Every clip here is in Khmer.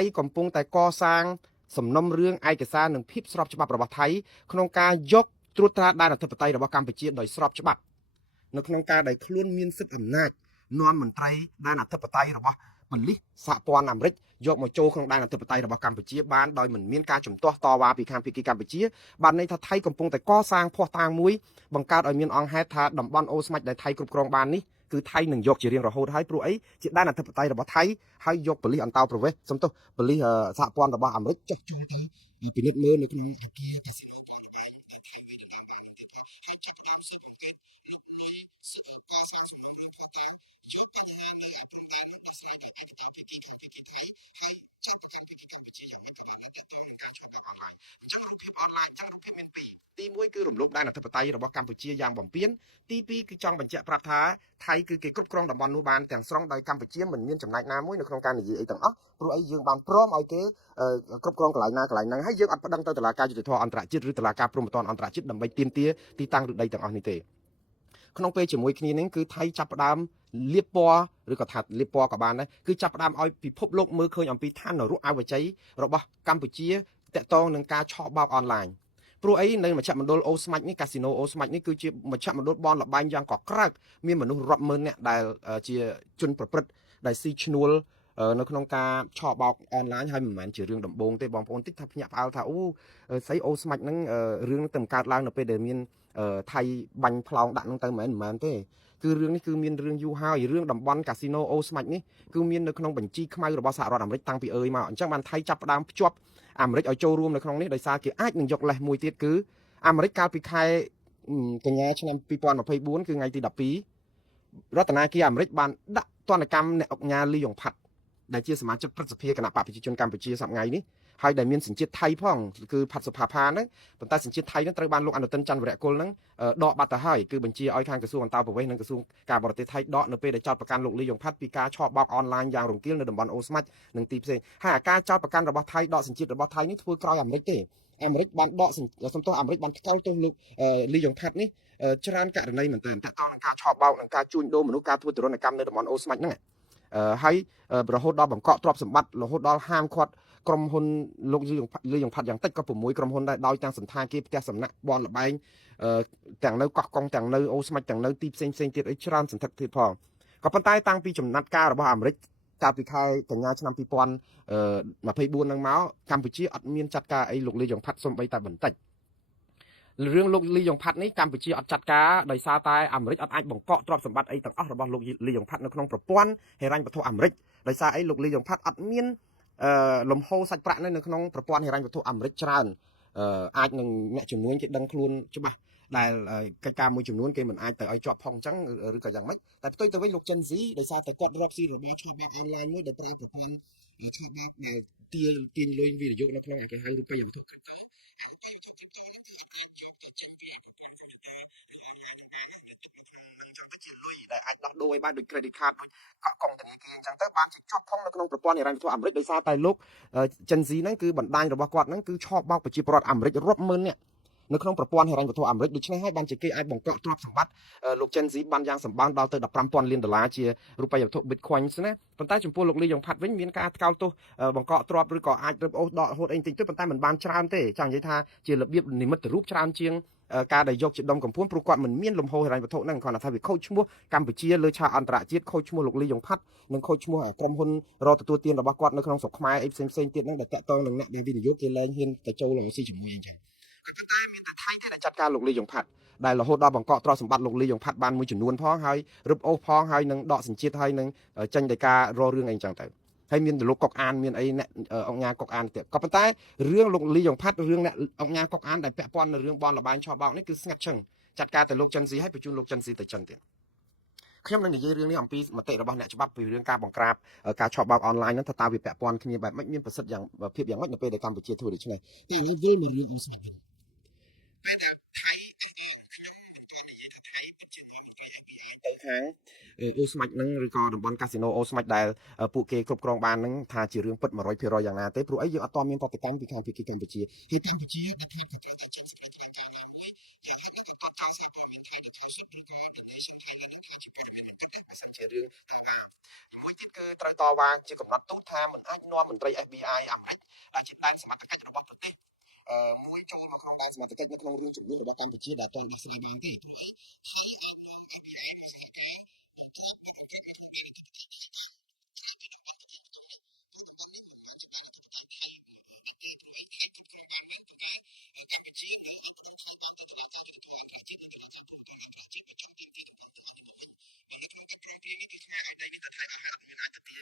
ยកំពុងតែកសាងសំណុំរឿងឯកសារនិងភាពស្របច្បាប់របស់ថៃក្នុងការយកត្រួតត្រាដែនអធិបតេយ្យរបស់កម្ពុជាដោយស្របច្បាប់នៅក្នុងការដែលខ្លួនមានសិទ្ធិអំណាចនាំមន្ត្រីដែនអធិបតេយ្យរបស់ប៉ូលីសសហព័ន្ធអាមេរិកយកមកចូលក្នុងដែនអធិបតេយ្យរបស់កម្ពុជាបានដោយមិនមានការជំទាស់តវ៉ាពីខាងភាគីកម្ពុជាបានន័យថាថៃកំពុងតែកសាងភស្តុតាងមួយបង្កើតឲ្យមានអង្គហេតុថាតំបន់អូស្មាច់ដែលថៃគ្រប់គ្រងបាននេះគឺថៃនឹងយកជារៀងរហូតហើយព្រោះអីជាដែនអធិបតេយ្យរបស់ថៃហើយយកប៉ូលីសអន្តោប្រវេសន៍សំទោសប៉ូលីសសហព័ន្ធរបស់អាមេរិកចុះចូលទៅពិនិត្យមើលនៅក្នុងអគារកាស៊ីណូអនឡាញចឹងរូបភាពមានពីរទី1គឺរំលោភដែនអធិបតេយ្យរបស់កម្ពុជាយ៉ាងបំពានទី2គឺចង់បញ្ជាក់ប្រាប់ថាថៃគឺគេគ្រប់គ្រងតំបន់នោះបានទាំងស្រុងដោយកម្ពុជាមិនមានចំណែកណាមួយនៅក្នុងការនិយាយអីទាំងអស់ព្រោះអីយើងបានព្រមឲ្យគេគ្រប់គ្រងកន្លែងណាកន្លែងហ្នឹងហើយយើងអត់ប្តឹងទៅតុលាការយុត្តិធម៌អន្តរជាតិឬតុលាការព្រហ្មទណ្ឌអន្តរជាតិដើម្បីទាមទារទីតាំងឬដីទាំងអស់នេះទេក្នុងពេលជាមួយគ្នានេះគឺថៃចាប់ផ្ដើមលាបពណ៌ឬក៏ថាលាបពណ៌ក៏បានដែរគឺចាប់ផ្ដើមឲ្យពិភពលោកមើលឃើញអំពីឋាននរកអវជ័យរបស់កម្ពុជាតាក់ទងនឹងការឆបោកអនឡាញព្រោះអីនៅមជ្ឈមណ្ឌលអូស្មាច់នេះកាស៊ីណូអូស្មាច់នេះគឺជាមជ្ឈមណ្ឌលបនលបែងយ៉ាងកក្រើកមានមនុស្សរាប់ម៉ឺននាក់ដែលជាជនប្រព្រឹត្តដែលស៊ីឈ្នួលនៅក្នុងការឆបោកអនឡាញហើយមិនមែនជារឿងដំបូងទេបងប្អូនតិចថាភ្ញាក់ផ្អើលថាអូស្អីអូស្មាច់ហ្នឹងរឿងហ្នឹងទៅកើតឡើងនៅពេលដែលមានថៃបាញ់ផ្លោងដាក់ហ្នឹងទៅមិនមែនទេគឺរឿងនេះគឺមានរឿងយូរហើយរឿងតំបន់កាស៊ីណូអូស្មាច់នេះគឺមាននៅក្នុងបញ្ជីខ្មៅរបស់សហរដ្ឋអាមេរិកតាំងពីមកអញ្ចឹងបានថៃចាប់ផ្ដើមភ្ជាប់អាមេរិកឲ្យចូលរួមនៅក្នុងនេះដោយសារគេអាចនឹងយកលេសមួយទៀតគឺអាមេរិកកាលពីខែកញ្ញាឆ្នាំ2024គឺថ្ងៃទី12រដ្ឋាភិបាលអាមេរិកបានដាក់ទណ្ឌកម្មអ្នកអង្គការលីយ៉ុងផាត់ដែលជាសមាជិកព្រឹទ្ធសភាគណៈបកប្រជាជនកម្ពុជាសប្តាហ៍នេះហើយដែលមានសញ្ជាតិថៃផងគឺផាត់សុផាផាហ្នឹងប៉ុន្តែសញ្ជាតិថៃហ្នឹងត្រូវបានលោកអនុទិនច័ន្ទវរៈគុលហ្នឹងដកបាត់ទៅហើយគឺបញ្ជាឲ្យខាងក្រសួងអន្តោប្រវេសន៍និងក្រសួងការបរទេសថៃដកនៅពេលដែលចោទប្រកាន់លោកលីយ៉ុងផាត់ពីការឆបោកអនឡាញយ៉ាងរង្គាលនៅតំបន់អូស្មាច់និងទីផ្សេងហើយអាការចោទប្រកាន់របស់ថៃដកសញ្ជាតិរបស់ថៃនេះធ្វើក្រោយអាមេរិកទេអាមេរិកបានដកសំទោសអាមេរិកបានថ្កោលទោសលោកលីយ៉ុងផាត់នេះច្រើនករណីមែនទែនតាក់ទងនឹងការឆបោកនិងការជួញដូរមនុស្សការធ្វើទរណកម្មនៅតំបន់អូស្មាច់ហ្នឹងហើយរហូតដល់បង្កក់ទ្រព្យសម្បត្តិរហូតដល់ហាមឃាត់ក្រុមហ៊ុនលោកលីយ៉ុងផាត់យ៉ាងតិចក៏6ក្រុមហ៊ុនដែរដោយទាំងសន្តាគារផ្ទះសំណាក់បនលបែងទាំងនៅកោះកុងទាំងនៅអូស្មាច់ទាំងនៅទីផ្សេងទៀតអីច្រើនសន្ធឹកទៀតផងក៏ប៉ុន្តែតាំងពីចំណាត់ការរបស់អាមេរិកកាលពីខែកញ្ញាឆ្នាំ2024ហ្នឹងមកកម្ពុជាអត់មានចាត់ការអីលោកលីយ៉ុងផាត់សូម្បីតែបន្តិចរឿងលោកលីយ៉ុងផាត់នេះកម្ពុជាអត់ចាត់ការដោយសារតែអាមេរិកអត់អាចបង្កក់ទ្រព្យសម្បត្តិអីទាំងអស់របស់លោកលីយ៉ុងផាត់នៅក្នុងប្រព័ន្ធហិរញ្ញវត្ថុអាមេរិកដោយសារអីលោកលីយ៉ុងផាត់អត់មានលំហូរសាច់ប្រាក់នៅក្នុងប្រព័ន្ធហិរញ្ញវត្ថុអាមេរិកច្រើនអាចនឹងអ្នកជំនួញគេដឹងខ្លួនច្បាស់ដែលកិច្ចការមួយចំនួនគេមិនអាចទៅឲ្យជាប់ផងអញ្ចឹងឬក៏យ៉ាងម៉េចតែផ្ទុយទៅវិញលោកចិនស៊ីដោយសារតែគាត់រកស៊ីរបស់ឈ្មោះបែបអនឡាញមួយដែលប្រើប្រព័ន្ធឈ្មោះបែបដែលទាញលុយវិនិយោគនៅក្នុងគេហៅរូបិយវត្ថុដែលអាចដោះដូរឲ្យបានដូច credit card ដូចកក់កុងធនាគារអញ្ចឹងទៅបានជាជាប់ផងនៅក្នុងប្រព័ន្ធហិរញ្ញវត្ថុអាមេរិកដោយសារតែលោកចិនស៊ីហ្នឹងគឺបណ្ដាញរបស់គាត់ហ្នឹងគឺឆបោកប្រជាពលរដ្ឋអាមេរិករាប់ម៉ឺននាក់នៅក្នុងប្រព័ន្ធហិរញ្ញវត្ថុអាមេរិកដូច្នេះហើយបានជាគេអាចបង្កក់ទ្រព្យសម្បត្តិលោកចិនស៊ីបានយ៉ាងសម្បើមដល់ទៅ15,000 លានដុល្លារជារូបិយវត្ថុ Bitcoin ណាប៉ុន្តែចំពោះលោកលីយ៉ុងផាត់វិញមានការថ្កោលទោសបង្កក់ទ្រព្យឬក៏អាចរឹបអូសដកហូតអីតិចតួចប៉ុន្តែមិនបានច្រើនទេចង់និយាយថាជារបៀបនិមិត្តរូបច្រើនជាងការដែលយកជាដុំកំភួនព្រោះគាត់មិនមានលំហូរហិរញ្ញវត្ថុហ្នឹងគ្រាន់តែថាវាខូចឈ្មោះកម្ពុជាលើឆាកអន្តរជាតិខូចឈ្មោះលោកលីយ៉ុងផាត់និងខូចឈ្មោះក្រុមហ៊ុនរកទទួលទានរបស់គាត់នៅក្នុងស្រុកខ្មែរអីផ្សេងទៀតហ្នឹងដែលតាក់ទងនឹងអ្នកដែលវិនិយោគគេលែងហ៊ានទៅចូលស៊ីជាមួយអញ្ចឹងប៉ុន្តែមានតែថៃទេដែលចាត់ការលោកលីយ៉ុងផាត់ដែលរហូតដល់បង្កក់ទ្រព្យសម្បត្តិលោកលីយ៉ុងផាត់បានមួយចំនួនផងហើយរឹបអូសផងហើយនឹងដកសញ្ជាតិហើយនឹងចេញដោយការរករឿងអីអញ្ចឹងទៅហើយមានលោកកុកអានមានអីអ្នកអង្គញាកុកអានទៀតក៏ប៉ុន្តែរឿងលោកលីយ៉ុងផាត់រឿងអ្នកអង្គញាកុកអានដែលពាក់ព័ន្ធនឹងរឿងបនលបែងឆបោកនេះគឺស្ងាត់ឈឹងចាត់ការទៅលោកចិនស៊ីហើយបញ្ជូនលោកចិនស៊ីទៅចិនទៀតខ្ញុំនឹងនិយាយរឿងនេះអំពីមតិរបស់អ្នកច្បាប់ពីរឿងការបង្ក្រាបការឆបោកអនឡាញហ្នឹងថាតើវាពាក់ព័ន្ធគ្នាបែបម៉េចមានប្រសិទ្ធយ៉ាងភាពយ៉ាងម៉េចនៅពេលដែលកម្ពុជាធ្វើដូច្នេះតែឥឡូវវិលមករឿងអូស្មាច់វិញពេលថាថៃខ្ញុំមិនទាន់និយាយថាថៃពិតជានាំមន្ត្រី FBI ទៅខាងអូស្មាច់ហ្នឹងឬក៏តំបន់កាស៊ីណូអូស្មាច់ដែលពួកគេគ្រប់គ្រងបានហ្នឹងថាជារឿងពិត 100% យ៉ាងណាទេព្រោះអីយើងអត់ទាន់មានប្រតិកម្មពីខាងភាគីកម្ពុជាហើយកម្ពុជាដែលថៃក៏ត្រូវតែចាត់ស្គាល់តាមតាមមួយហើយនៅតតចង់ស្គាល់ព័ត៌មានថៃនៅខាងសុទ្ធឬក៏ Nation Thailand នឹងថាជាព័ត៌មានមិនពិតទេបើសិនជារឿងថាមួយទៀត គឺត្រូវតវ៉ាជាកំណត់ទូតថាមិនអាចនាំមន្ត្រី FBI អាមេរិកដែលជាដែនសមត្ថកិច្ចរបស់ប្រទេសមួយចូលមកក្នុងដែនសមត្ថកិច្ចនៅក្នុងរឿងជំនួសរបស់កម្ពុជាដែលទាន់ដោះស្រាយបានទេ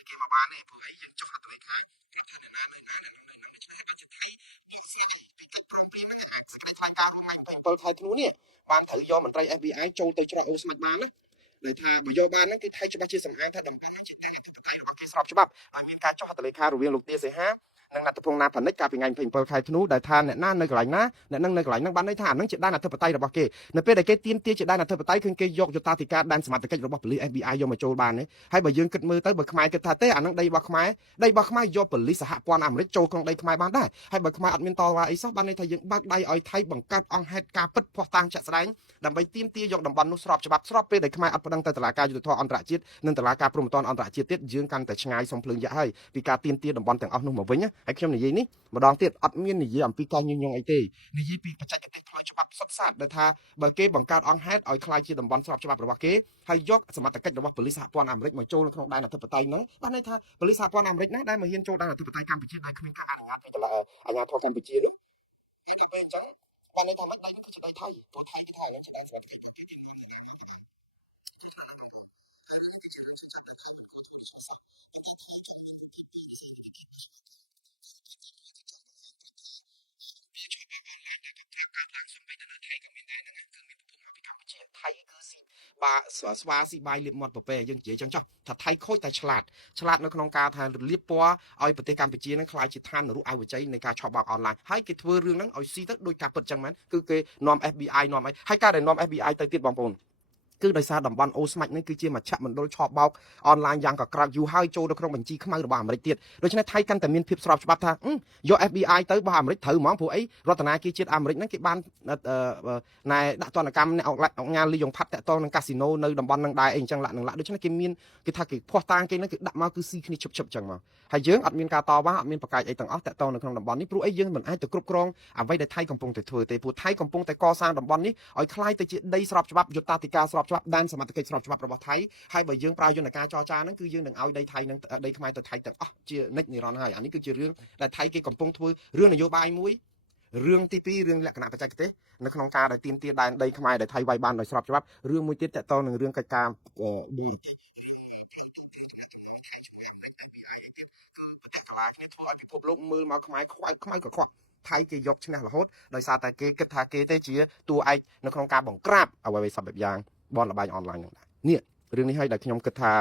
គេមកបានទេព្រោះអីយើងចុះអត្ថលេខាប្រាប់ថានៅណានៅឆ្នេរបាច់ថៃពីស្អីពីកិច្ចព្រមព្រៀងហ្នឹងអាសេចក្តីថ្លែងការណ៍រួមថ្ងៃ27ខែធ្នូនេះបានត្រូវយកមន្ត្រី FBI ចូលទៅច្រកអូស្មាច់បានណាដែលថាបើយកបានហ្នឹងគឺថៃច្បាស់ជាសំអាងថាតំបន់នេះជាដែនអធិបតេយ្យរបស់គេស្របច្បាប់ដោយមានការចុះហត្ថលេខារវាងលោកទាសីហានិងណដ្ឋភងណាផានិចកាលពីថ្ងៃ27ខែធ្នូដែលថាអ្នកណានៅកន្លែងណាអ្នកនឹងនៅកន្លែងហ្នឹងបានន័យថាអានឹងជាដែនអធិបតេយ្យរបស់គេនៅពេលដែលគេទាមទារជាដែនអធិបតេយ្យឃើញគេយកយុត្តាធិការដែនសមត្ថកិច្ចរបស់ប៉ូលីស FBI យកមកចូលបានទេហើយបើយើងគិតមើលទៅបើខ្មែរគិតថាទេអានឹងដីរបស់ខ្មែរយកប៉ូលីសសហព័ន្ធអាមេរិកចូលក្នុងដីខ្មែរបានដែរហើយបើខ្មែរអត់មានតវ៉ាអីសោះបានន័យថាយើងបើកដៃឲ្យថៃបង្កើតអង្គហេតុការពិតភ័ស្តុតាងជាក់ស្ដែងដើម្បីទាមទារយកតំបន់នោះស្របច្បាប់ស្របពេលដែលខ្មែរអត់ប្តឹងទៅតុលាការយុត្តិធម៌អន្តរជាតិនិងតុលាការព្រហ្មទណ្ឌអន្តរជាតិទៀតយើងកាន់តែឆ្ងាយសុំភ្លើងយក្សហើយពីការទាមទារតំបន់ទាំងអស់នោះមកវិញហើយខ្ញុំនិយាយនេះម្ដងទៀតអត់មាននិយាយអំពីការញុះញង់អីទេនិយាយពីបច្ចេកទេសផ្លូវច្បាប់សុទ្ធសាធដែលថាបើគេបង្កើតអង្គហេតុឲ្យคล้ายជាតំបន់ស្របច្បាប់របស់គេហើយយកសមត្ថកិច្ចរបស់ប៉ូលីសសហព័ន្ធអាមេរិកមកចូលនៅក្នុងដែនអធិបតេយ្យហ្នឹងបានន័យថាប៉ូលីសសហព័ន្ធអាមេរិកណាដែលមកហ៊ានចូលដែនអធិបតេយ្យកម្ពុជាដោយគ្មានការអនុញ្ញាតពីតុលាអាជ្ញាធរកម្ពុជានេះពេលអញ្ចឹងបានន័យថាមិនដែនគឺជាដីថៃព្រោះថៃគេថាហ្នឹងជាដែនសមត្ថកិច្ចគេទីថៃគឺស៊ីបាស្វាស៊ីបាយលៀបមាត់ពពែយើងនិយាយចឹងចោះថាថៃខូចតែឆ្លាតនៅក្នុងការថាលៀបពណ៌ឲ្យប្រទេសកម្ពុជានឹងក្លាយជាឋាននរុអវជ័យនៃការឆោបបោកអនឡាញហើយគេធ្វើរឿងហ្នឹងឲ្យស៊ីទៅដោយការពិតចឹងមែនគឺគេនាំ FBI នាំអីហើយការដែលនាំ FBI ទៅទៀតបងប្អូនគឺដោយសារតំបន់អូស្មាច់នេះគឺជាមជ្ឈមណ្ឌលឆោបបោកអនឡាញយ៉ាងកក្រើកយូរហើយចូលទៅក្នុងបញ្ជីខ្មៅរបស់អាមេរិកទៀតដូច្នេះថៃកាន់តែមានភាពស្របច្បាប់ថាយក FBI ទៅរបស់អាមេរិកត្រូវហ្មងព្រោះអីរដ្ឋាភិបាលជាតិអាមេរិកហ្នឹងគេបានណែដាក់ទណ្ឌកម្មអ្នកអង្គការលីយ៉ុងផាត់តាក់ទងនឹងកាស៊ីណូនៅតំបន់ហ្នឹងដែរអីអញ្ចឹងឡាក់ដូច្នេះគេមានគេថាគេភ័ស្តុតាងគេហ្នឹងគឺដាក់មកគឺស៊ីគ្នាឈឹបអញ្ចឹងមកហើយយើងអត់មានការតវ៉ាអត់មានបកាយអីទាំងអស់តាក់ទងនៅក្នុងតំបន់នេះព្រោះអីយើងមិនអាចទៅគ្រប់គ្រងអ្វីដែលថៃកំពុងតែធ្វើទេព្រោះថៃកំពុងតែកសាងតំបន់នេះឲ្យคล้ายទៅជាដីស្របច្បាប់យុត្តាធិការស្របច្បាប់ដែនសមត្ថកិច្ចស្របច្បាប់របស់ថៃហើយបើយើងប្រើយន្តការចរចាហ្នឹងគឺយើងនឹងឲ្យដីថៃនឹងដីខ្មែរទៅថៃទាំងអស់ជានិច្ចនិរន្តរ៍ហើយអានេះគឺជារឿងដែលថៃគេកំពុងធ្វើរឿងនយោបាយមួយរឿងទី2រឿងលក្ខណៈបច្ចេកទេសនៅក្នុងការដែលទាមទារដែនដីខ្មែរដែលថៃវាយបានដោយស្របច្បាប់រឿងមួយទៀតតកតងនឹងរឿងកិច្ចការបូរកាឡាគ្នាធ្វើឲ្យពិភពលោកមើលមកខ្មែរខ្មៅកខ្វក់ថៃគេយកឈ្នះរហូតដោយសារតែគេគិតថាគេទេជាតួឯកនៅក្នុងការបង្ក្រាបអ្វីៗសពបែបយ៉ាងបនលបែងអនឡាញហ្នឹងដែរនេះរឿងនេះឲ្យដែលខ្ញុំគិតថា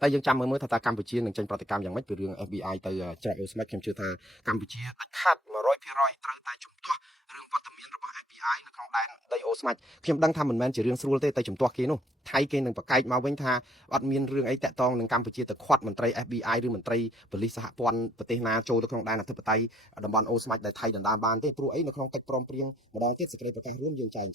តែយើងចាំមើលថាតើកម្ពុជានឹងចេញប្រតិកម្មយ៉ាងម៉េចពីរឿង FBI ទៅច្រកអូស្មាច់ខ្ញុំជឿថាកម្ពុជាដាច់ខាត 100% ត្រូវតែជំទាស់រឿងវត្តមានរបស់ FBI នៅក្នុងដែនដីអូស្មាច់ខ្ញុំដឹងថាមិនមែនជារឿងស្រួលទេតែជំទាស់គេនោះថៃគេនឹងប្រកែកមកវិញថាអត់មានរឿងអីតាក់ទងនឹងកម្ពុជាទៅខាត់មន្ត្រី FBI ឬមន្ត្រីប៉ូលីសសហព័ន្ធប្រទេសណាចូលទៅក្នុងដែនអធិបតេយ្យតំបន់អូស្មាច់ដែលថៃដណ្ដើមបានទេព្រោះអីនៅក្នុងកិច្ចព្រមព្រៀងម្ដងទៀតសេចក្តីប្រកាសរួមយើងចែង